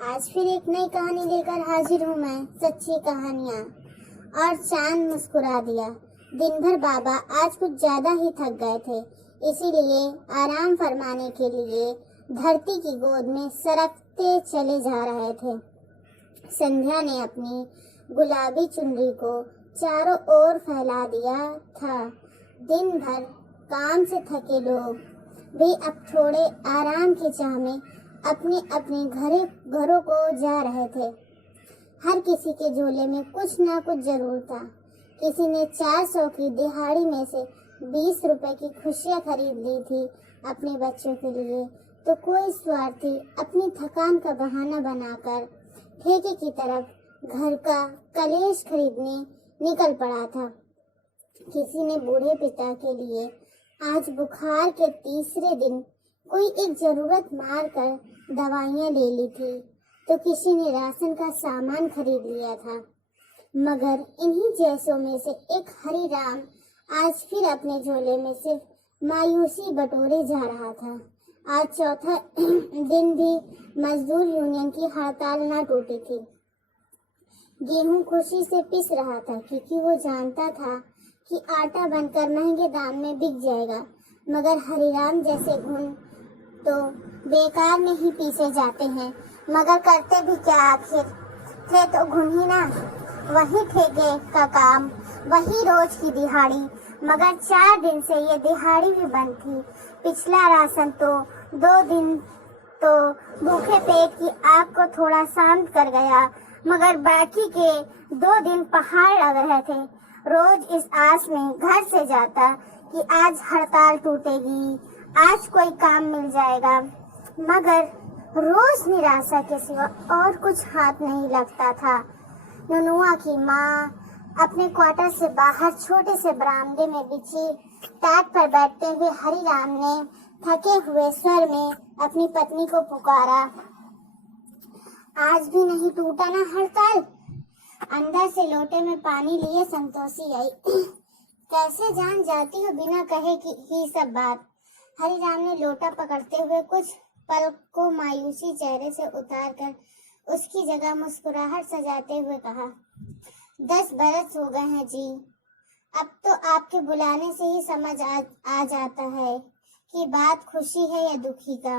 आज फिर एक नई कहानी लेकर हाजिर हूँ मैं। सच्ची कहानियाँ। और चांद मुस्कुरा दिया। दिन भर बाबा आज कुछ ज्यादा ही थक गए थे, इसीलिए आराम फरमाने के लिए धरती की गोद में सरकते चले जा रहे थे। संध्या ने अपनी गुलाबी चुनरी को चारों ओर फैला दिया था। दिन भर काम से थके लोग भी अब थोड़े आराम की चाह में अपने अपने घरों को जा रहे थे। हर किसी के झोले में कुछ ना कुछ जरूर था। किसी ने 400 की दिहाड़ी में से 20 रुपए की खुशियां खरीद ली थी अपने बच्चों के लिए, तो कोई स्वार्थी अपनी थकान का बहाना बनाकर ठेके की तरफ घर का कलेश खरीदने निकल पड़ा था। किसी ने बूढ़े पिता के लिए आज बुखार के तीसरे दिन कोई एक जरूरत मार कर दवाइयाँ ले ली थी, तो किसी ने राशन का सामान खरीद लिया था। मगर इन्हीं जैसों में से एक हरिराम आज फिर अपने झोले में सिर्फ मायूसी बटोरे जा रहा था। आज चौथा दिन भी मजदूर यूनियन की हड़ताल न टूटी थी। गेहूं खुशी से पिस रहा था, क्योंकि वो जानता था कि आटा बनकर महंगे दाम में बिक जाएगा। मगर हरिराम जैसे घुन तो बेकार में ही पीसे जाते हैं, मगर करते भी क्या आखिर। थे तो घुन ही ना, वही ठेके का काम, वही रोज की दिहाड़ी। मगर 4 दिन से ये दिहाड़ी भी बंद थी। पिछला राशन तो 2 दिन तो भूखे पेट की आग को थोड़ा शांत कर गया, मगर बाकी के 2 दिन पहाड़ लग रहे थे। रोज इस आस में घर से जाता कि आज हड़ताल टूटेगी, आज कोई काम मिल जाएगा, मगर रोज निराशा के सिवा और कुछ हाथ नहीं लगता था। नुनुआ की माँ अपने क्वार्टर से बाहर छोटे से बरामदे में बिछी टाट पर बैठते हुए हरिराम ने थके हुए स्वर में अपनी पत्नी को पुकारा। आज भी नहीं टूटा ना हड़ताल? अंदर से लोटे में पानी लिए संतोषी आई। कैसे जान जाती हो बिना कहे कि ही सब बात? हरिराम ने लोटा पकड़ते हुए कुछ पल को मायूसी चेहरे से उतार कर उसकी जगह मुस्कुराहट सजाते हुए कहा, 10 बरस हो गए हैं जी। अब तो आपके बुलाने से ही समझ आ जाता है कि बात खुशी है या दुखी का।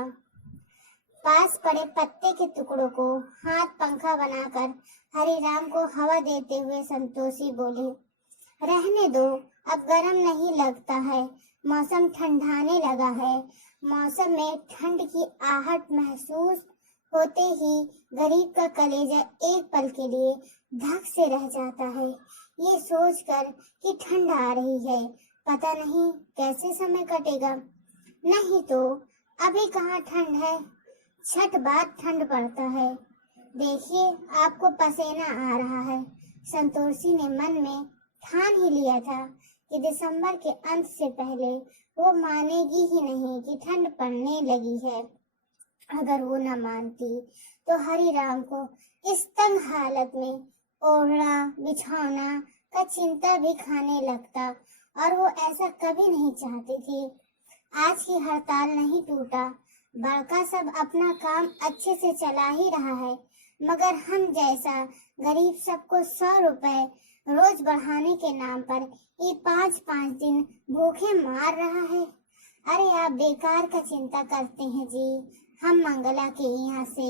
पास पड़े पत्ते के टुकड़ों को हाथ पंखा बनाकर हरिराम को हवा देते हुए संतोषी बोली, रहने दो, अब गर्म नहीं लगता है, मौसम ठंडाने लगा है। मौसम में ठंड की आहट महसूस होते ही गरीब का कलेजा एक पल के लिए धक से रह जाता है, ये सोचकर कि ठंड आ रही है, पता नहीं कैसे समय कटेगा। नहीं तो अभी कहाँ ठंड है, छठ बाद ठंड पड़ता है। देखिए आपको पसीना आ रहा है। संतोषी ने मन में ठान ही लिया था कि दिसंबर के अंत से पहले वो मानेगी ही नहीं कि ठंड पड़ने लगी है। अगर वो न मानती तो हरिराम को इस तंग हालत में ओढ़ना बिछौना का चिंता भी खाने लगता, और वो ऐसा कभी नहीं चाहती थी। आज की हड़ताल नहीं टूटा, बड़का सब अपना काम अच्छे से चला ही रहा है, मगर हम जैसा गरीब सबको 100 रुपए रोज बढ़ाने के नाम पर ये 5-5 दिन भूखे मार रहा है। अरे आप बेकार का चिंता करते हैं जी। हम मंगला के यहाँ से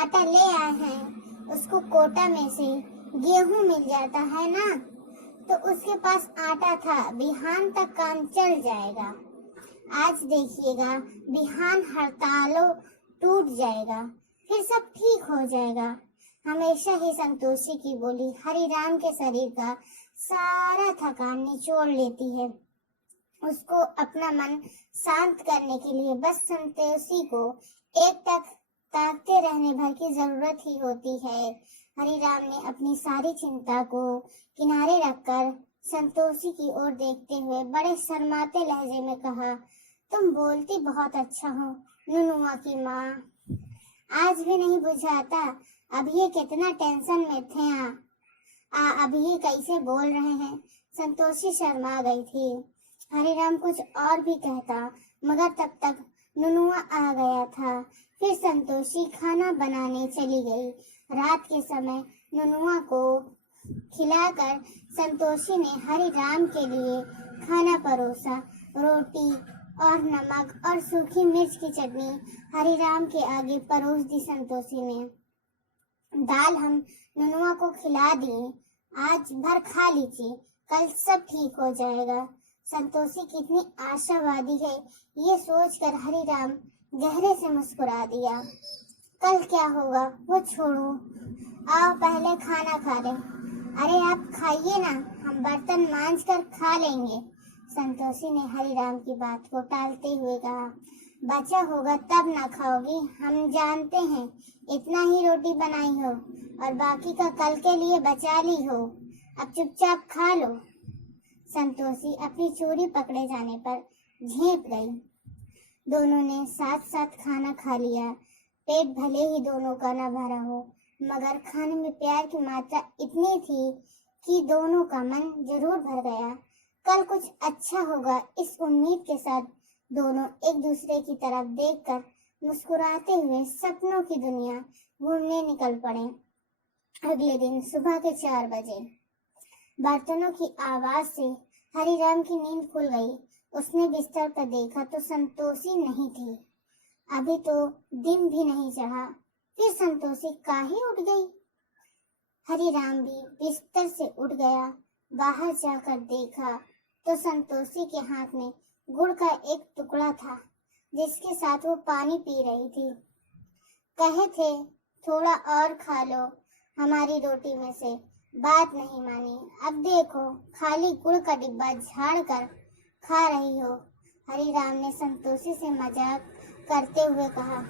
आटा ले आए हैं, उसको कोटा में से गेहूं मिल जाता है ना, तो उसके पास आटा था, बिहान तक काम चल जाएगा। आज देखिएगा बिहान हड़तालों टूट जाएगा, फिर सब ठीक हो जाएगा। हमेशा ही संतोषी की बोली हरिराम के शरीर का सारा थकान निचोड़ लेती है। उसको अपना मन शांत करने के लिए बस संतोषी को एक तक ताकते रहने भर की जरूरत ही होती है। हरिराम ने अपनी सारी चिंता को किनारे रखकर संतोषी की ओर देखते हुए बड़े शर्माते लहजे में कहा, तुम बोलती बहुत अच्छा हो नुनुआ की माँ। आज भी नहीं बुझाता अब ये कितना टेंशन में थे। अभी ये कैसे बोल रहे हैं? संतोषी शर्मा गई थी। हरिराम कुछ और भी कहता, मगर तब तक नुनुआ आ गया था। फिर संतोषी खाना बनाने चली गई। रात के समय नुनुआ को खिलाकर संतोषी ने हरिराम के लिए खाना परोसा। रोटी और नमक और सूखी मिर्च की चटनी हरिराम के आगे परोस दी संतोषी ने। दाल हम नुनुआ को खिला दिए, आज भर खा लीजिए, कल सब ठीक हो जाएगा। संतोषी कितनी आशावादी है, ये सोचकर हरिराम गहरे से मुस्कुरा दिया। कल क्या होगा वो छोड़ो, आओ पहले खाना खा लें। अरे आप खाइए ना, हम बर्तन मांज कर खा लेंगे। संतोषी ने हरिराम की बात को टालते हुए कहा, बचा होगा तब ना खाओगी, हम जानते हैं इतना ही रोटी बनाई हो और बाकी का कल के लिए बचा ली हो, अब चुपचाप खा लो। संतोषी अपनी चोरी पकड़े जाने पर झेप गई। दोनों ने साथ साथ खाना खा लिया। पेट भले ही दोनों का न भरा हो, मगर खाने में प्यार की मात्रा इतनी थी कि दोनों का मन जरूर भर गया। कल कुछ अच्छा होगा, इस उम्मीद के साथ दोनों एक दूसरे की तरफ देखकर मुस्कुराते हुए सपनों की दुनिया घूमने निकल पड़े। अगले दिन सुबह के 4 बजे बर्तनों की आवाज से हरिराम की नींद खुल गई। उसने बिस्तर पर देखा तो संतोषी नहीं थी। अभी तो दिन भी नहीं चढ़ा, फिर संतोषी काहे उठ गई? हरिराम भी बिस्तर से उठ गया। बाहर जाकर देखा तो संतोषी के हाथ में गुड़ का एक टुकड़ा था, जिसके साथ वो पानी पी रही थी। कहे थे थोड़ा और खा लो हमारी रोटी में से, बात नहीं मानी। अब देखो खाली गुड़ का डिब्बा झाड़ कर खा रही हो। हरिराम ने संतोषी से मजाक करते हुए कहा,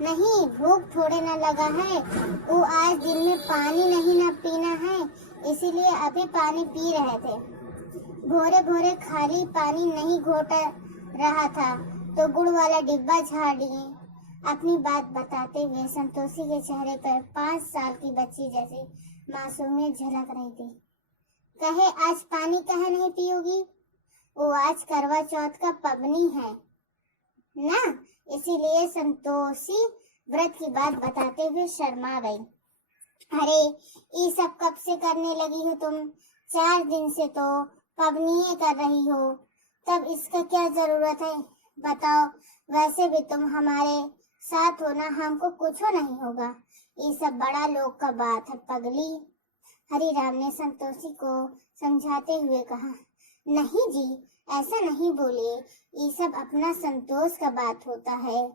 नहीं भूख थोड़े ना लगा है, वो आज दिन में पानी नहीं ना पीना है, इसीलिए अभी पानी पी रहे थे। भोरे भोरे खाली पानी नहीं घोट रहा था तो गुड़ वाला डिब्बा झाड़ लिए। अपनी बात बताते हुए संतोषी के चेहरे पर 5 साल की बच्ची जैसी मासूमियत झलक रही थी। कहे आज पानी कहे नहीं पियोगी? वो आज करवा चौथ का पबनी है ना, इसीलिए संतोषी व्रत की बात बताते हुए शर्मा गई। अरे ये सब कब से करने लगी हो तुम? 4 दिन से तो पबनी कर रही हो, तब इसका क्या जरूरत है बताओ? वैसे भी तुम हमारे साथ हो ना, हमको कुछ नहीं होगा, ये सब बड़ा लोग का बात है पगली। हरिराम ने संतोषी को समझाते हुए कहा, नहीं जी ऐसा नहीं बोलिए, ये सब अपना संतोष का बात होता है।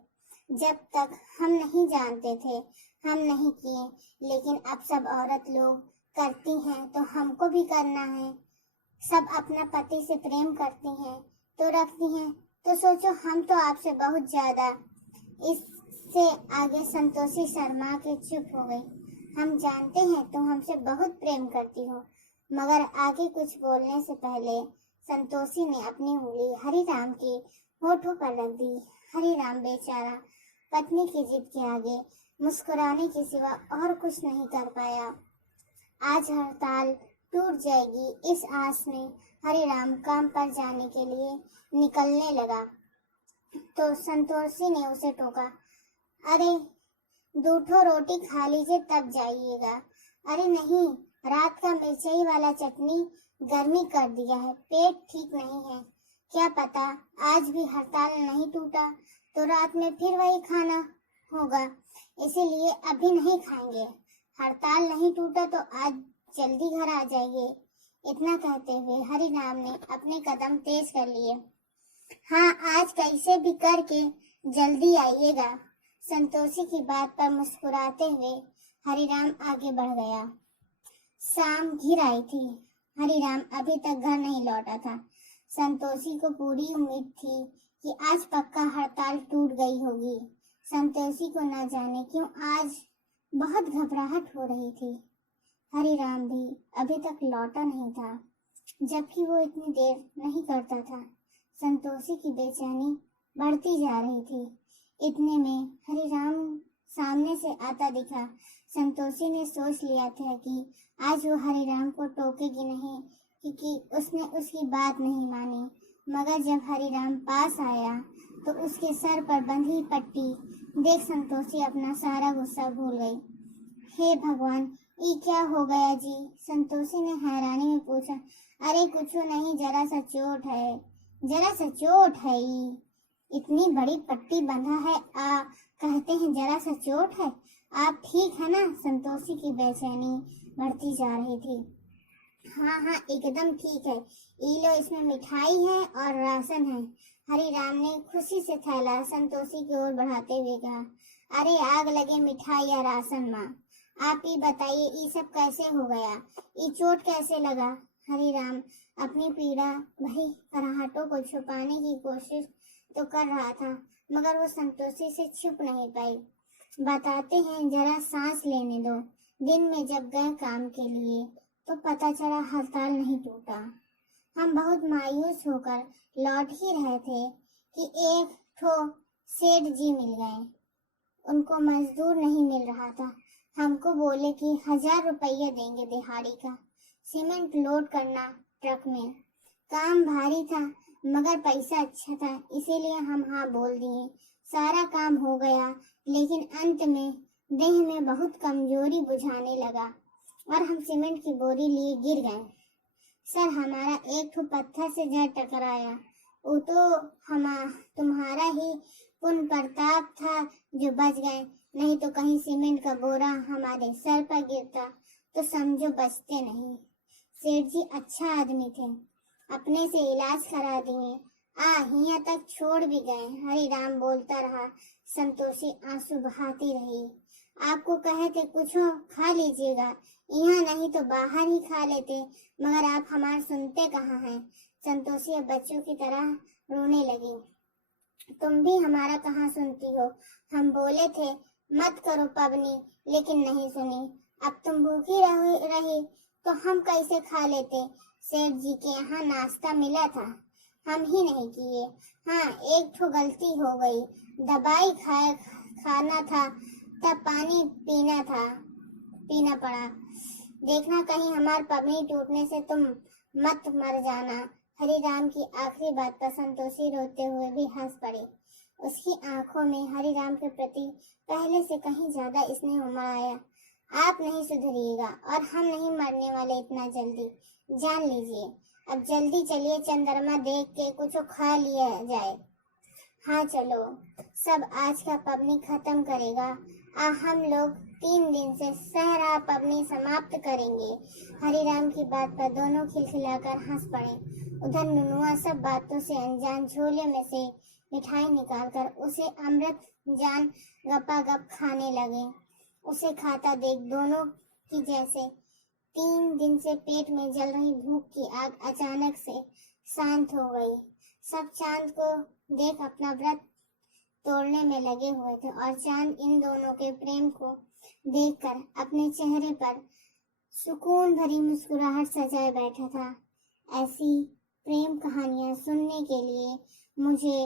जब तक हम नहीं जानते थे हम नहीं किए, लेकिन अब सब औरत लोग करती हैं तो हमको भी करना है। सब अपना पति से प्रेम करती हैं तो रखती हैं, तो सोचो हम तो आपसे बहुत ज्यादा। इससे आगे संतोषी शर्मा के चुप हो गई। हम जानते हैं तुम हमसे बहुत प्रेम करती हो, मगर आगे कुछ बोलने से पहले संतोषी ने अपनी उंगली हरिराम के होठों पर रख दी। हरिराम बेचारा पत्नी की जिद के आगे मुस्कुराने के सिवा और कुछ नहीं कर पाया। आज हड़ताल टूट जाएगी, इस आस में हरिराम काम पर जाने के लिए निकलने लगा तो संतोषी ने उसे टोका, अरे 2 ठो रोटी खा लीजिए तब जाइएगा। अरे नहीं, रात का मिर्चाई वाला चटनी गर्मी कर दिया है, पेट ठीक नहीं है। क्या पता आज भी हड़ताल नहीं टूटा तो रात में फिर वही खाना होगा, इसीलिए अभी नहीं खाएंगे। हड़ताल नहीं टूटा तो आज जल्दी घर आ जाइए। इतना कहते हुए हरिराम ने अपने कदम तेज कर लिए। हाँ आज कैसे भी करके जल्दी आइएगा। संतोषी की बात पर मुस्कुराते हुए हरिराम आगे बढ़ गया। शाम घिर आई थी। हरिराम अभी तक घर नहीं लौटा था। संतोषी को पूरी उम्मीद थी कि आज पक्का हड़ताल टूट गई होगी। संतोषी को न जाने क्यों आज बहुत घबराहट हो रही थी। हरिराम भी अभी तक लौटा नहीं था, जबकि वो इतनी देर नहीं करता था। संतोषी की बेचैनी बढ़ती जा रही थी। इतने में हरिराम सामने से आता दिखा। संतोषी ने सोच लिया था कि आज वो हरिराम को टोकेगी नहीं, क्योंकि उसने उसकी बात नहीं मानी। मगर जब हरिराम पास आया तो उसके सर पर बंधी पट्टी देख संतोषी अपना सारा गुस्सा भूल गई। हे भगवान, ये क्या हो गया जी? संतोषी ने हैरानी में पूछा। अरे कुछ नहीं, जरा सा चोट है, जरा सा चोट है। इतनी बड़ी पट्टी बंधा है, कहते हैं जरा सा चोट है। आप ठीक है ना? संतोषी की बेचैनी बढ़ती जा रही थी। हाँ हाँ, एकदम ठीक है। ये लो, इसमें मिठाई है और राशन है। हरिराम ने खुशी से थैला संतोषी की ओर बढ़ाते हुए कहा। अरे आग लगे मिठाई या राशन माँ, आप ही बताइए ये सब कैसे हो गया? ये चोट कैसे लगा? हरिराम अपनी पीड़ा भरी कराहटों को छुपाने की कोशिश तो कर रहा था, मगर वो संतोषी से छुप नहीं पाई। बताते हैं, जरा सांस लेने दो। दिन में जब गए काम के लिए तो पता चला हड़ताल नहीं टूटा। हम बहुत मायूस होकर लौट ही रहे थे कि एक ठो सेठ जी मिल गए। उनको मजदूर नहीं मिल रहा था। हमको बोले कि 1000 रुपया देंगे दिहाड़ी का, सीमेंट लोड करना ट्रक में। काम भारी था मगर पैसा अच्छा था, इसीलिए हम हाँ बोल दिए। सारा काम हो गया, लेकिन अंत में देह में बहुत कमजोरी बुझाने लगा और हम सीमेंट की बोरी लिए गिर गए। सर, हमारा एक ठो पत्थर से जा टकराया। वो तो तुम्हारा ही पुण्य प्रताप था जो बच गए, नहीं तो कहीं सीमेंट का बोरा हमारे सर पर गिरता तो समझो बचते नहीं। सेठ जी अच्छा आदमी थे, अपने से इलाज करा दिए, यहाँ तक छोड़ भी गए। हरिराम बोलता रहा, संतोषी आंसू बहाती रही। आपको कहे थे कुछ खा लीजिएगा, यहाँ नहीं तो बाहर ही खा लेते, मगर आप हमारे सुनते कहाँ हैं? संतोषी अब बच्चों की तरह रोने लगी। तुम भी हमारा कहाँ सुनती हो? हम बोले थे मत करो पबनी, लेकिन नहीं सुनी। अब तुम भूखी रही तो हम कैसे खा लेते? सेठ जी के यहाँ नाश्ता मिला था, हम ही नहीं किए। हाँ, एक ठो गलती हो गई, दवाई खाना था तब पानी पीना पड़ा। देखना कहीं हमार पबनी टूटने से तुम मत मर जाना। हरिराम की आखिरी बात पर संतोषी रोते हुए भी हंस पड़ी। उसकी आंखों में हरिराम के प्रति पहले से कहीं ज्यादा स्नेह उमड़ आया। आप नहीं सुधरिएगा और हम नहीं मरने वाले इतना जल्दी, जान लीजिए। अब जल्दी चलिए, चंद्रमा देख के कुछ खा लिया जाए। हाँ चलो, सब आज का पबनी खत्म करेगा। हम लोग 3 दिन से सहरा पबनी समाप्त करेंगे। हरिराम की बात पर दोनों खिलखिलाकर हंस पड़े। उधर नुनुआ सब बातों से अनजान झोले में से मिठाई निकालकर उसे अमृत जान गपागप खाने लगे। उसे खाता देख दोनों की जैसे 3 दिन से पेट में जल रही भूख की आग अचानक से शांत हो गई। सब चांद को देख अपना व्रत तोड़ने में लगे हुए थे और चांद इन दोनों के प्रेम को देखकर अपने चेहरे पर सुकून भरी मुस्कुराहट सजाए बैठा था। ऐसी प्रेम कहानियां सुनने के लिए मुझे